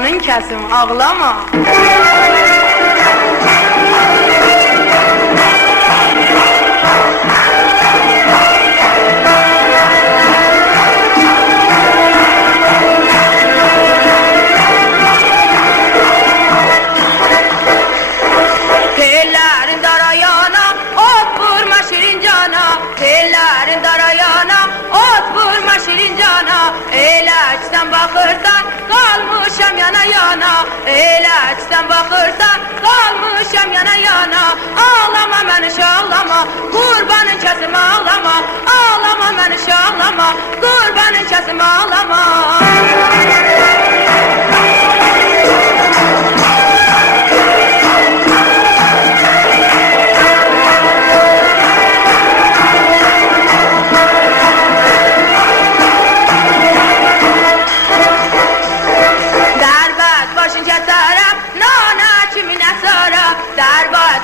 Kurbanın kesim ağlama. Tellerin darayana, ot vurma şirin cana. Tellerin darayana, ot vurma şirin cana. Eğleçten bakırsan, kalmışam yana yana. Eğleçten bakırsan, kalmışam yana yana. Ağlama beni ağlama, kurbanın kesim ağlama. Ağlama beni ağlama, kurbanın kesim ağlama.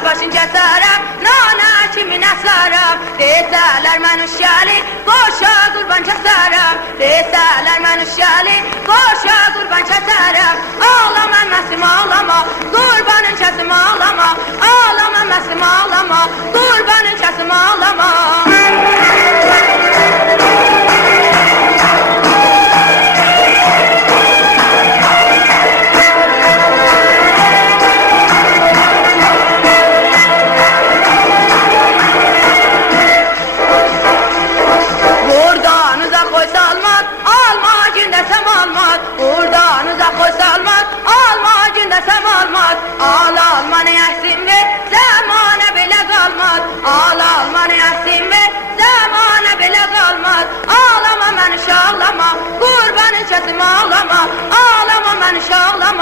Başın keserem, nana kimine sarım. Deseler mən uşalı, koşa kurban keserem. Deseler mən uşalı, koşa kurban keserem. Ağlama məsim ağlama, kurbanın kesim ağlama. Ağlama məsim ağlama, kurbanın kesim ağlama. Al almanı yahsin ve zamana bile kalmaz. Al almanı yahsin ve zamana bile kalmaz. Ağlama beni ağlama, kurbanın kesim ağlama. Ağlama beni ağlama.